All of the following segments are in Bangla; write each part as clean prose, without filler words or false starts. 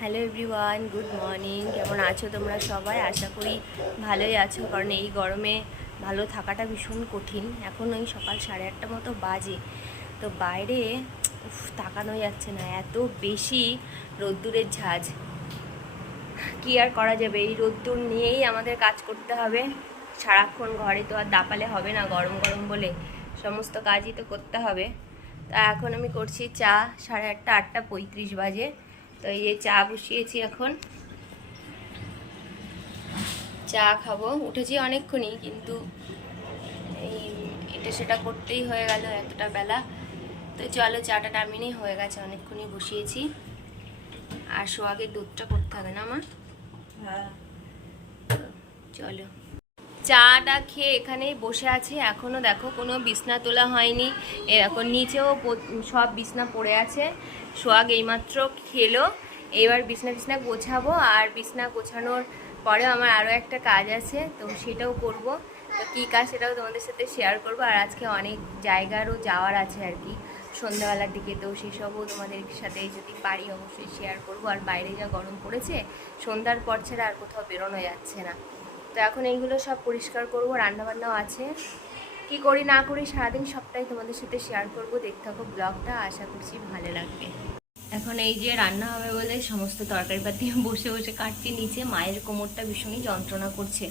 Hello everyone, good morning. কেমন আছো তোমরা সবাই? আশা করি ভালোই আছো, কারণ এই গরমে ভালো থাকাটা ভীষণ কঠিন। এখন ওই সকাল 8:30 মতো বাজে, তো বাইরে তাকানো যাচ্ছে না, এত বেশি রোদ্দুরের ঝাঁজ। কী আর করা যাবে, এই রোদ্দুর নিয়েই আমাদের কাজ করতে হবে। সারাক্ষণ ঘরে তো আর দাপালে হবে না, গরম গরম বলে সমস্ত কাজই তো করতে হবে। তা এখন আমি করছি চা। 8:30, 8:35 বাজে। তো এই যে চা বসিয়েছি, এখন চা খাবো। উঠেছি অনেকক্ষণই, কিন্তু এই এটা সেটা করতেই হয়ে গেল এতটা বেলা। তো চলো চাটা নামিয়ে হয়ে গেছে, অনেকক্ষণই বসিয়েছি। আর সোহাগের দুধটা করতে হবে না আমার? হ্যাঁ, চলো। চাটা খেয়ে এখানেই বসে আছি। এখনও দেখো কোনো বিছনা তোলা হয়নি, এখন নিচেও সব বিছনা পড়ে আছে। সোহাগ এইমাত্র খেলো, এবার বিছনা গোছাবো। আর বিছনা গোছানোর পরেও আমার আরও একটা কাজ আছে, তো সেটাও করব। তো কী কাজ সেটাও তোমাদের সাথে শেয়ার করব। আর আজকে অনেক জায়গারও যাওয়ার আছে আর কি, সন্ধ্যাবেলার দিকে। তো সেসবও তোমাদের সাথে যদি পারি অবশ্যই শেয়ার করব। আর বাইরে যা গরম পড়েছে, সন্ধ্যার পর ছাড়া আর কোথাও বেরোনো যাচ্ছে না। তো এখন এইগুলো সব পরিষ্কার করবো, রান্নাবান্নাও আছে। কি করি না করি সারাদিন সবটাই তোমাদের সাথে শেয়ার করব। দেখতে থাকো ব্লগটা, আশা করছি ভালো লাগবে। এখন এই যে রান্না হবে বলে সমস্ত তরকারিপাতি বসে বসে কাটছি নিচে। মায়ের কোমরটা ভীষণই যন্ত্রণা করছে,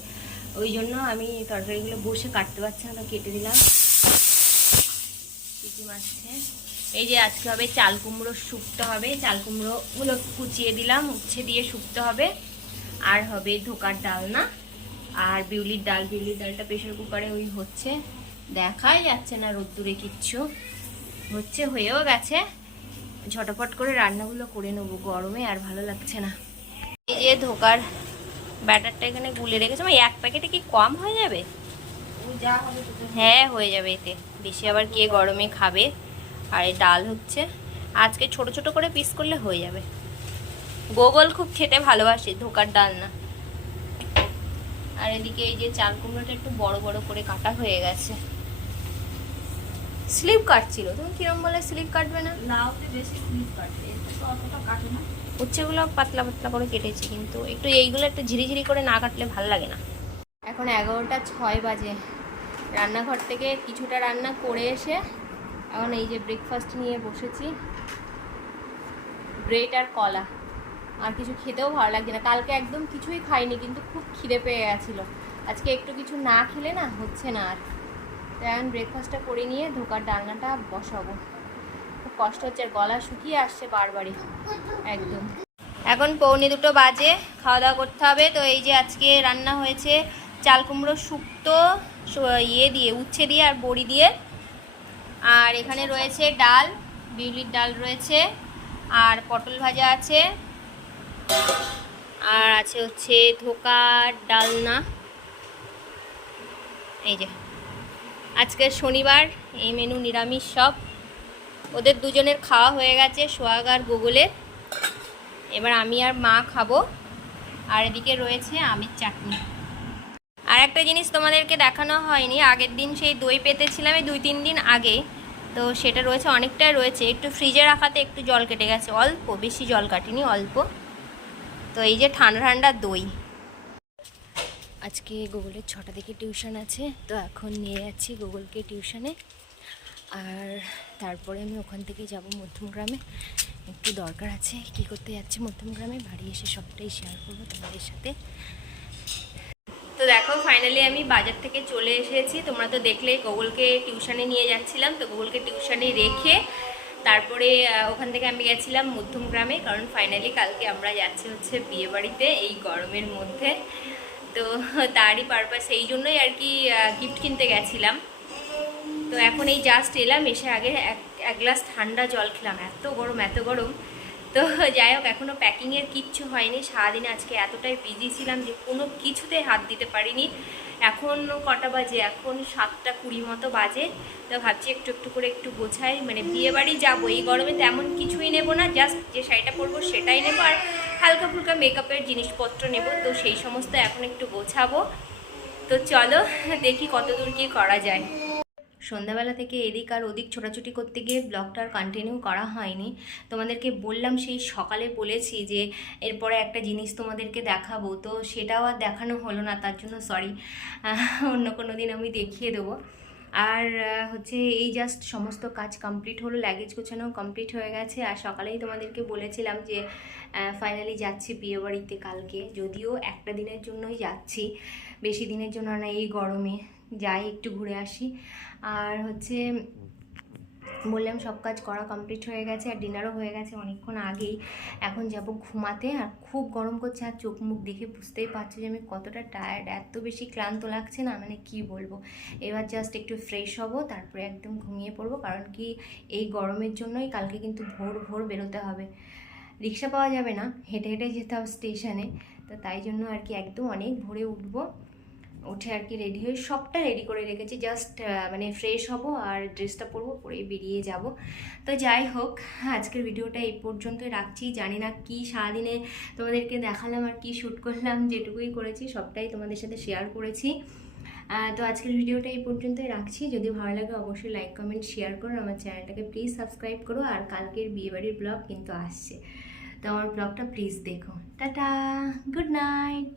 ওই জন্য আমি তরকারিগুলো বসে কাটতে পারছি না, তো কেটে দিলাম। চিঠি মাছছে। এই যে আজকে হবে চাল কুমড়ো শুকতে হবে, চাল কুমড়োগুলো কুচিয়ে দিলাম, উচ্ছে দিয়ে শুকতে হবে। আর হবে ধোকার ডালনা আর বিউলির ডালটা প্রেশার কুকারে ওই হচ্ছে, দেখাই যাচ্ছে না রোদ্দুরে কিচ্ছু। হচ্ছে, হয়েও গেছে। ঝটপট করে রান্নাগুলো করে নেবো, গরমে আর ভালো লাগছে না। এই যে ধোকার ব্যাটারটা এখানে গুলে রেখেছে। আমার এক প্যাকেটে কি কম হয়ে যাবে? হ্যাঁ, হয়ে যাবে এতে, বেশি আবার কে গরমে খাবে। আর এই ডাল হচ্ছে, আজকে ছোট ছোট করে পিস করলে হয়ে যাবে। গোগল খুব খেতে ভালোবাসে ধোকার ডাল না। আর এদিকে এই যে চাল কুমড়োটা একটু বড় বড় করে কাটা হয়ে গেছে। স্লিপ কাটছিল, তুমি কিরম বলে স্লিপ কাটবে না? লাউতে বেশি স্লিপ কাটে, তো অতটা কাটে না। উচ্ছেগুলো পাতলা পাতলা করে কেটেছি, কিন্তু একটু এইগুলো একটু ঝিরিঝিরি করে না কাটলে ভালো লাগে না। এখন 11:06 বাজে। রান্নাঘর থেকে কিছুটা রান্না করে এসে এখন এই যে ব্রেকফাস্ট নিয়ে বসেছি, ব্রেড আর কলা। আর কিছু খেতেও ভালো লাগছে না, কালকে একদম কিছুই খাইনি, কিন্তু খুব খিদে পেয়ে গেছিলো। আজকে একটু কিছু না খেলে না হচ্ছে না আর। তো এখন ব্রেকফাস্টটা করে নিয়ে ধোকার ডালনাটা বসাবো। খুব কষ্ট হচ্ছে, আর গলা শুকিয়ে আসছে বারবারই একদম। এখন 1:45 বাজে, খাওয়া দাওয়া করতে হবে। তো এই যে আজকে রান্না হয়েছে চাল কুমড়ো শুক্তো, দিয়ে উচ্ছে দিয়ে আর বড়ি দিয়ে। আর এখানে রয়েছে ডাল, বিউলির ডাল রয়েছে, আর পটল ভাজা আছে, আর আছে হচ্ছে ধোকার ডালনা। এই যে আজকে শনিবার, এই মেনু নিরামিষ সব। ওদের দুজনের খাওয়া হয়ে গেছে, সোহাগ আর গোগলের। এবার আমি আর মা খাবো। আর এদিকে রয়েছে আমের চাটনি। আর একটা জিনিস তোমাদেরকে দেখানো হয়নি, আগের দিন সেই দই পেতেছিলাম এই 2-3 দিন আগে, তো সেটা রয়েছে, অনেকটাই রয়েছে। একটু ফ্রিজে রাখাতে একটু জল কেটে গেছে, অল্প, বেশি জল কাটিনি, অল্প। তো এই যে ঠান্ডা ঠান্ডা দই। আজকে গুগলের 6টা থেকে টিউশন আছে, তো এখন নিয়ে যাচ্ছি গুগলকে টিউশনে। আর তারপরে আমি ওখান থেকে যাব মধ্যমগ্রামে, একটু দরকার আছে। কি করতে যাচ্ছি মধ্যমগ্রামে, বাড়ি এসে সবটাই শেয়ার করবো তোমাদের সাথে। তো দেখো ফাইনালি আমি বাজার থেকে চলে এসেছি। তোমরা তো দেখলে গুগলকে টিউশনে নিয়ে যাচ্ছিলাম, তো গুগলকে টিউশনে রেখে তারপরে ওখান থেকে আমি গেছিলাম মধ্যমগ্রামে, কারণ ফাইনালি কালকে আমরা যাচ্ছি হচ্ছে বিয়েবাড়িতে এই গরমের মধ্যে। তো তারই পারপাস, এই জন্যই আর কি গিফট কিনতে গেছিলাম। তো এখন এই জাস্ট এলাম, এসে আগে এক গ্লাস ঠান্ডা জল খেলাম, এত গরম এত গরম। তো যাই হোক, এখনও প্যাকিংয়ের কিচ্ছু হয়নি। সারাদিন আজকে এতটাই বিজি ছিলাম যে কোনো কিছুতে হাত দিতে পারিনি। এখন কটা বাজে, এখন 7:20 মতো বাজে। তো ভাবছি একটু একটু করে একটু গোছাই, মানে বিয়েবাড়ি যাবো এই গরমে, তেমন কিছুই নেব না, জাস্ট যে শাড়িটা পরবো সেটাই নেবো, আর হালকা ফুলকা মেকআপের জিনিসপত্র নেব। তো সেই সমস্ত এখন একটু গোছাবো। তো চলো দেখি কতদূর কী করা যায়। সন্ধ্যাবেলা থেকে এদিক আর ওদিক ছোটাছুটি করতে গিয়ে ব্লগটা আর কন্টিনিউ করা হয়নি। তোমাদেরকে বললাম, সেই সকালে বলেছি যে এরপরে একটা জিনিস তোমাদেরকে দেখাবো, তো সেটাও আর দেখানো হলো না, তার জন্য সরি। অন্য কোনো দিন আমি দেখিয়ে দেবো। আর হচ্ছে এই জাস্ট সমস্ত কাজ কমপ্লিট হলো, লাগেজ গোছানো কমপ্লিট হয়ে গেছে। আর সকালেই তোমাদেরকে বলেছিলাম যে ফাইনালি যাচ্ছি বিয়েবাড়িতে কালকে, যদিও একটা দিনের জন্যই যাচ্ছি, বেশি দিনের জন্য না, এই গরমে যাই একটু ঘুরে আসি। আর হচ্ছে বললাম সব কাজ করা কমপ্লিট হয়ে গেছে, আর ডিনারও হয়ে গেছে অনেকক্ষণ আগেই। এখন যাব ঘুমাতে। আর খুব গরম করছে, আর চোখ মুখ দেখে বুঝতেই পারছো যে আমি কতটা টায়ার্ড, এত বেশি ক্লান্ত লাগছে না, মানে কি বলবো। এবার জাস্ট একটু ফ্রেশ হব, তারপরে একদম ঘুমিয়ে পড়বো। কারণ কি, এই গরমের জন্যই কালকে কিন্তু ভোর ভোর বেরোতে হবে, রিক্সা পাওয়া যাবে না, হেঁটে হেঁটে যেতে হবে স্টেশনে। তো তাই জন্য আর কি একদম অনেক ভোরে উঠবো, উঠে আর কি রেডি হয়ে সবটা রেডি করে রেখেছি, জাস্ট মানে ফ্রেশ হব আর ড্রেসটা পরবো, পরে বেরিয়ে যাব। তো যাই হোক, আজকের ভিডিওটা এই পর্যন্তই রাখছি। জানি না কি সারাদিনে তোমাদেরকে দেখালাম আর কি শ্যুট করলাম, যেটুকুই করেছি সবটাই তোমাদের সাথে শেয়ার করেছি। তো আজকের ভিডিওটা এই পর্যন্তই রাখছি। যদি ভালো লাগে অবশ্যই লাইক কমেন্ট শেয়ার করো, আমার চ্যানেলটাকে প্লিজ সাবস্ক্রাইব করো। আর কালকের বিয়েবাড়ির ব্লগ কিন্তু আসছে, তো আমার ব্লগটা প্লিজ দেখো। Tata, good night.